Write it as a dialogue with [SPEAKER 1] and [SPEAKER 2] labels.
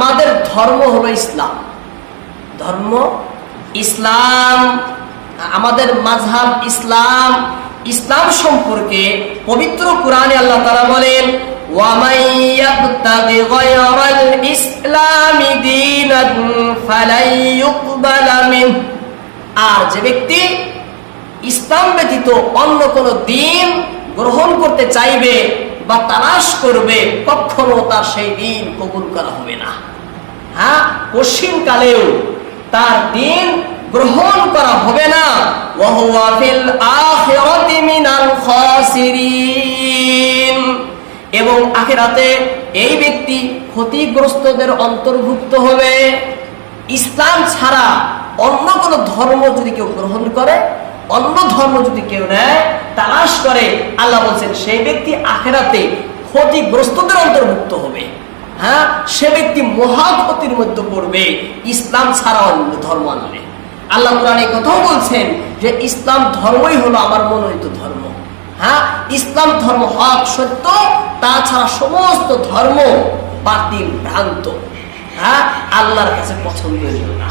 [SPEAKER 1] আমাদের ধর্ম হলো ইসলাম। ধর্ম, ইসলাম, আমাদের মাঝহাব ইসলাম ইসলাম সম্পর্কে পবিত্র কোরআনে আল্লাহ তারা বলেন আর যে ব্যক্তি ইসলাম ব্যতীত অন্য কোন দিন গ্রহণ করতে চাইবে বা তালাশ করবে, কখনো তার সেই দিন কবুল করা হবে না। হ্যাঁ পশ্চিম কালেও তার দিন গ্রহণ করা হবে না। এবং আখেরাতে এই ব্যক্তি ক্ষতিগ্রস্তদের অন্তর্ভুক্ত হবে। ইসলাম ছাড়া অন্য কোন ধর্ম যদি কেউ গ্রহণ করে, অন্য ধর্ম যদি কেউ নেয়, তালাশ করে আল্লাহ বলছেন, সেই ব্যক্তি আখেরাতে ক্ষতিগ্রস্তদের অন্তর্ভুক্ত হবে। হ্যাঁ? সে ব্যক্তি মহা ক্ষতির মধ্যে পড়বে। ইসলাম ছাড়া অন্য ধর্ম আনলে আল্লাহ কোরআন এই কথাও বলছেন যে, ইসলাম ধর্মই হলো আমার মনোনীত ধর্ম। হ্যাঁ? ইসলাম ধর্ম হক সত্য, তাছাড়া সমস্ত ধর্ম বাতিল, ভ্রান্ত। হ্যাঁ? আল্লাহর কাছে পছন্দনীয় না।